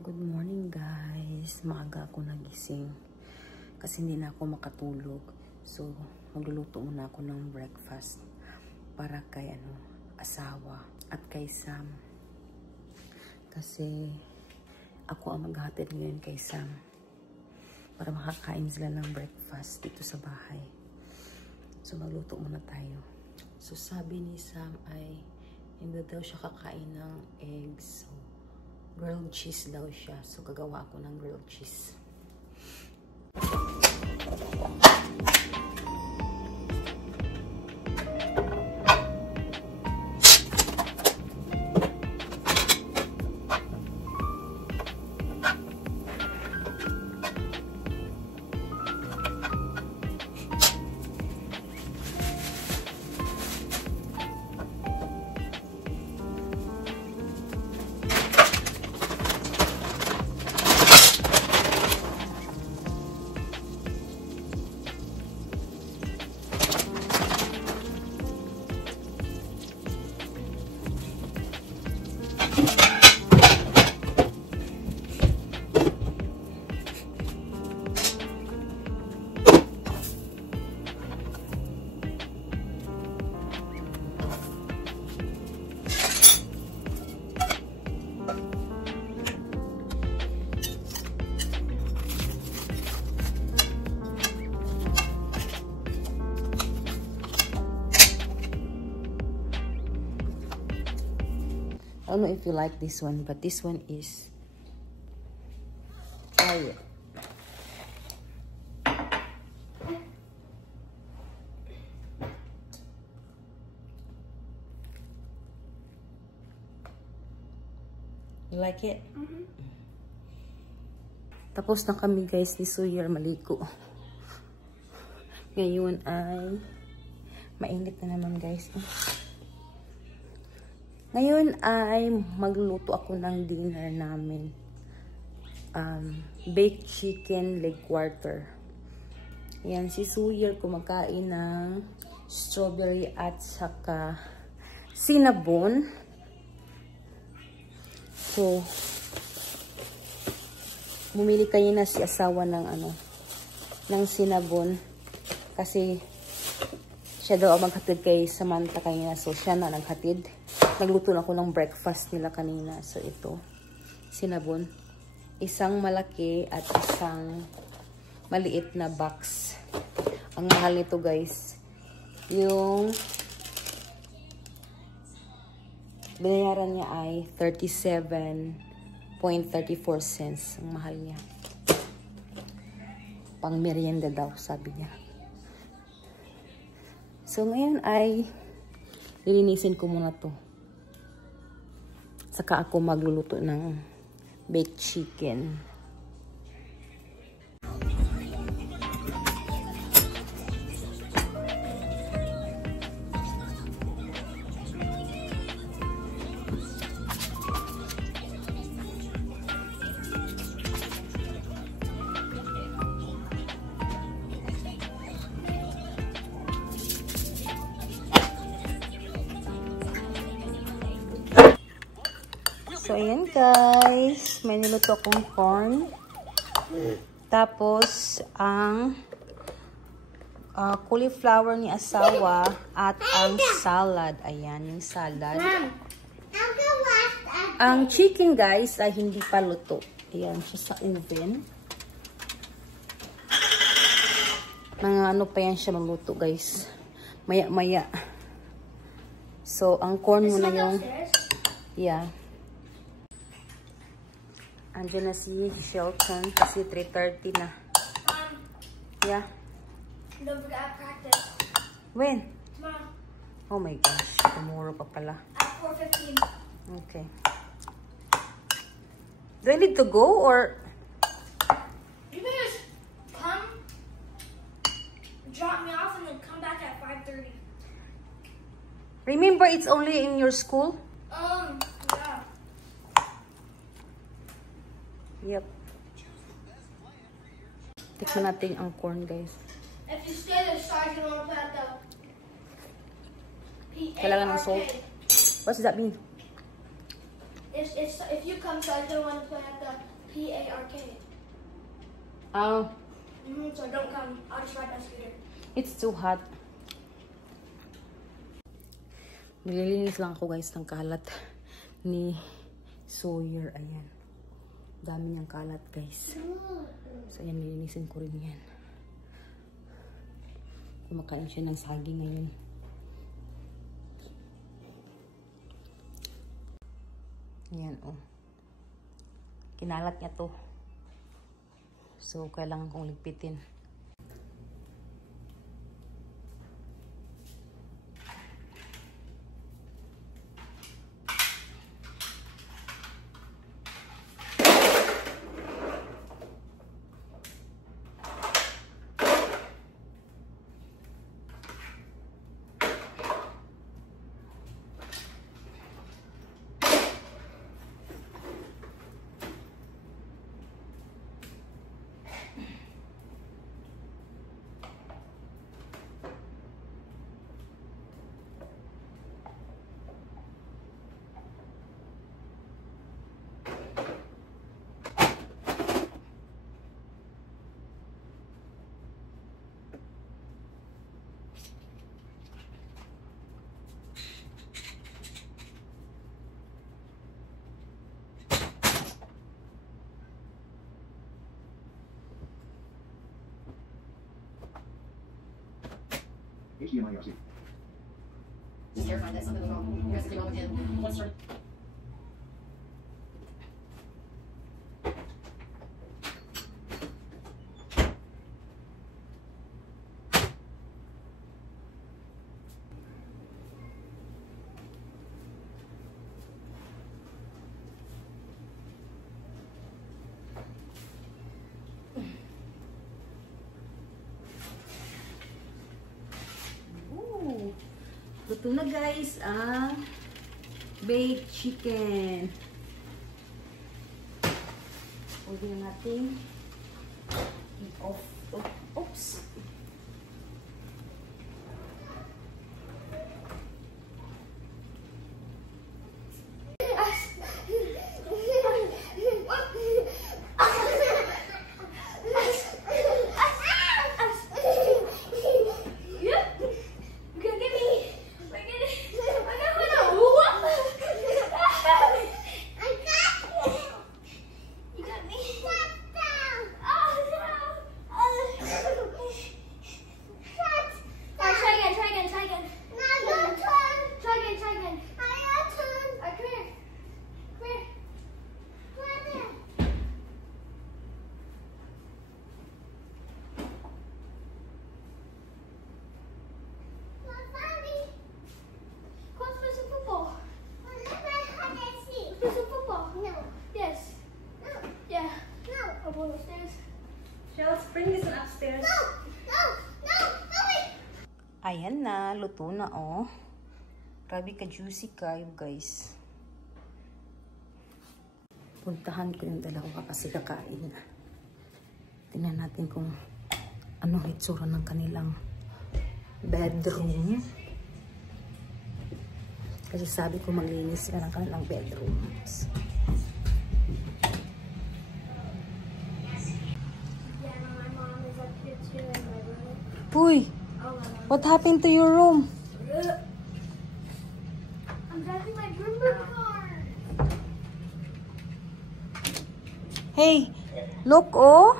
Good morning guys. Maaga ako nagising kasi hindi na ako makatulog. So, magluluto muna ako ng breakfast para kay asawa at kay Sam. Kasi ako ang maghahatid ngayon kay Sam para makakain sila ng breakfast dito sa bahay. So, magluto muna tayo. So, sabi ni Sam ay hindi daw siya kakain ng eggs. So, grilled cheese daw siya. So, gagawa ako ng grilled cheese. I don't know if you like this one, but this one is try it. You like it? Mm-hmm. Tapos na kami guys ni Sawyer maligo. Ngayon ay mainit na naman guys. Ngayon ay magluto ako ng dinner namin. Baked chicken leg quarter. Yan, si Sawyer kumakain ng strawberry at saka cinnamon. So, bumili kayo na si asawa ng ng cinnamon. Kasi siya daw ang maghatid kay Samantha kanina. So, siya na naghatid. Nagluto na ako ng breakfast nila kanina. So, ito. Cinnamon. Isang malaki at isang maliit na box. Ang mahal nito, guys. Yung binayaran niya ay 37.34 cents. Ang mahal niya. Pang merienda daw, sabi niya. So, ngayon ay lilinisin ko muna to. Saka ako magluluto ng baked chicken. So, ayan guys. May niluto akong corn. Tapos, ang cauliflower ni asawa at ang salad. Ayan, yung salad. Ang chicken guys ay hindi pa luto. Ayan, siya sa oven. Mga pa yan siya magluto guys. Maya-maya. So, ang corn muna yung... Yeah. Andiyan na si Shelton kasi 3:30 na. Yeah. Don't forget I practice. When? Tomorrow. Oh my gosh. Tomorrow pa pala. At 4:15. Okay. Do I need to go or? You can just come, drop me off, and then come back at 5:30. Remember, it's only in your school? Yeah. Yep. Tikman natin ang corn, guys. If you stay there, Sarge, you want to put out the Kailangan ng salt. What does that mean? If It's if you come, so I don't want to play at the PA arcade. Oh, So don't come. I'll just ride my scooter. it's too hot. Nililinis lang ako guys ng kalat ni Sawyer. Ayan. Dami niyang kalat guys. So ayan, nilinisin ko rin yan. Kumakain siya ng saging ngayon. Ayan, oh. Kinalat niya to. So, kailangan kong ligpitin. HDMI-RC. Just terrified that something was wrong. You guys are going in. What's her? Luto na guys ang baked chicken. Pwede na natin i-off. Oops! Bring this one upstairs. Ayan na, luto na oh. Grabe ka juicy kayo guys. Puntahan ko yung dalawa kasi kakain na. Tingnan natin kung ano hitsura ng kanilang bedroom. Kasi sabi ko maglinis sila ng kanilang bedrooms. Uy, what happened to your room? I'm driving my Roomba car. Hey, look oh.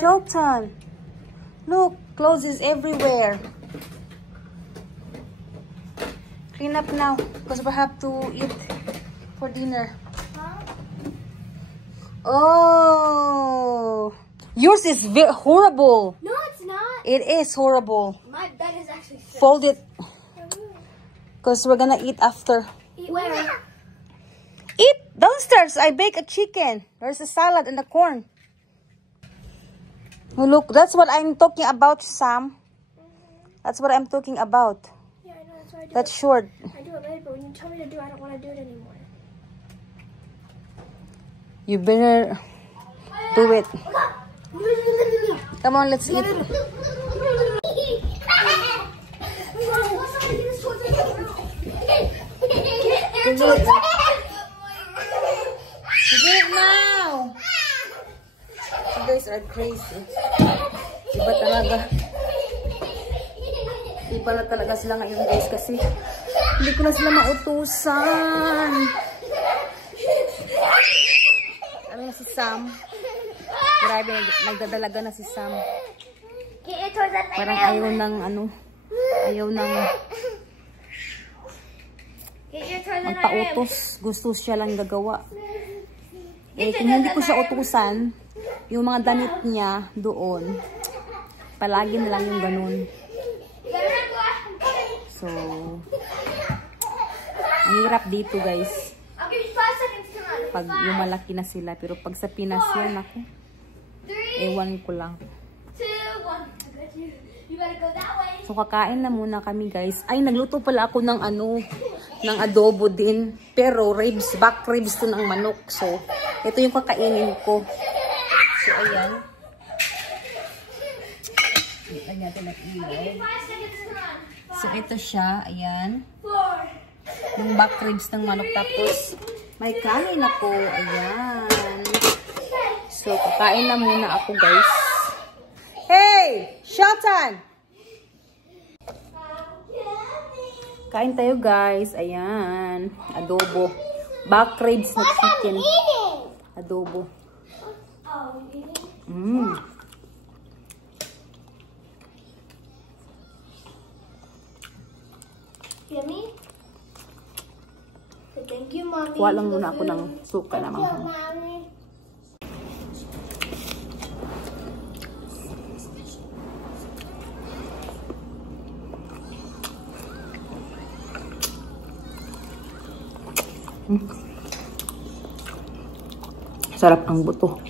Shelton. Look, clothes is everywhere. Clean up now because we have to eat for dinner. Huh? Oh, yours is horrible. No, it's not. It is horrible. My bed is actually sick. Fold it because we're gonna eat after. Eat where? Eat downstairs. I bake a chicken. There's a salad and the corn. Oh, look, that's what I'm talking about, Sam. That's what I'm talking about. Yeah, I know. That's why I do That's it. short. I do it later, but when you tell me to do it, I don't want to do it anymore. You better do it. Come on, let's eat. are crazy. Iba talaga. Iba na talaga sila ngayon guys kasi hindi ko na sila mautusan. Ano na si Sam? Grabe, nagdadalaga na si Sam. Parang ayaw ng ano, ayaw ng magpautos. Gusto siya lang gagawa. Eh, kung hindi ko siya utusan, yung mga damit niya doon, palagi na lang yung ganun. So, ang hirap dito guys. Pag lumalaki na sila. Pero pag sa Pinas yan, ako, ewan ko lang. So, kakain na muna kami guys. Ay, nagluto pala ako ng ano, ng adobo din. Pero ribs, back ribs to ng manok. So, ito yung kakainin ko. So, ayan. So, ito siya. Ayan. Yung back ribs ng manok. Tapos, may kanin ako. Ayan. So, kakain na muna ako guys. Hey! Shatan! Kain tayo guys. Ayan. Adobo. Back ribs na chicken. Adobo. Yummy? Thank you, Mommy. Kuha lang muna ako ng suka na manghang. Sarap ang buto.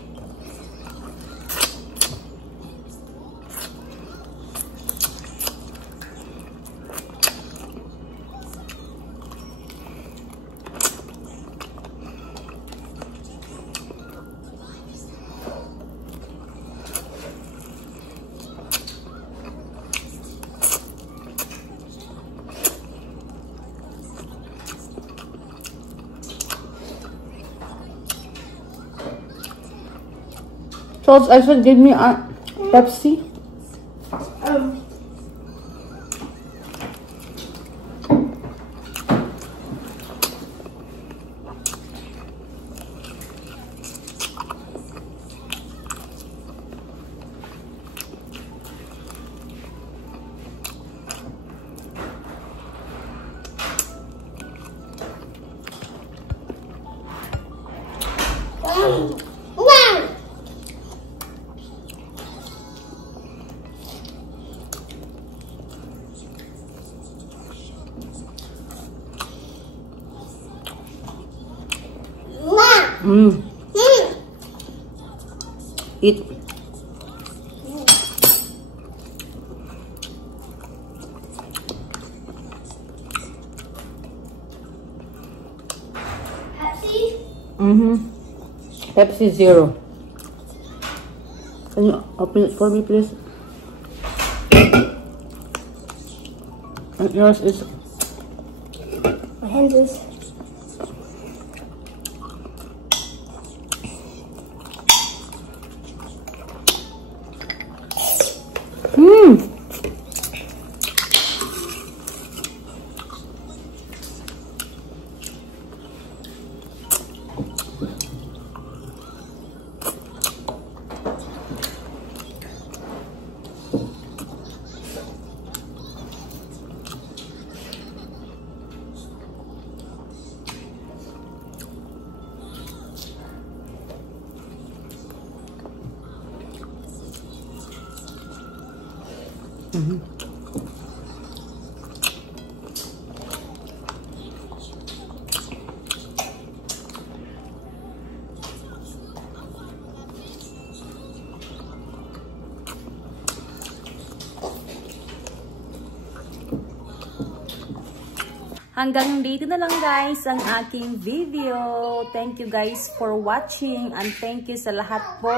So I should give me a Pepsi. Eat. Pepsi? Pepsi Zero. Can you open it for me, please? And yours is... My hands is... Hanggang dito na lang guys ang aking video. Thank you guys for watching and thank you sa lahat po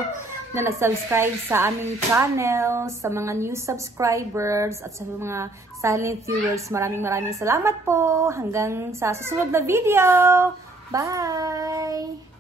na nag-subscribe sa aming channel, sa mga new subscribers at sa mga silent viewers. Maraming salamat po. Hanggang sa susunod na video. Bye!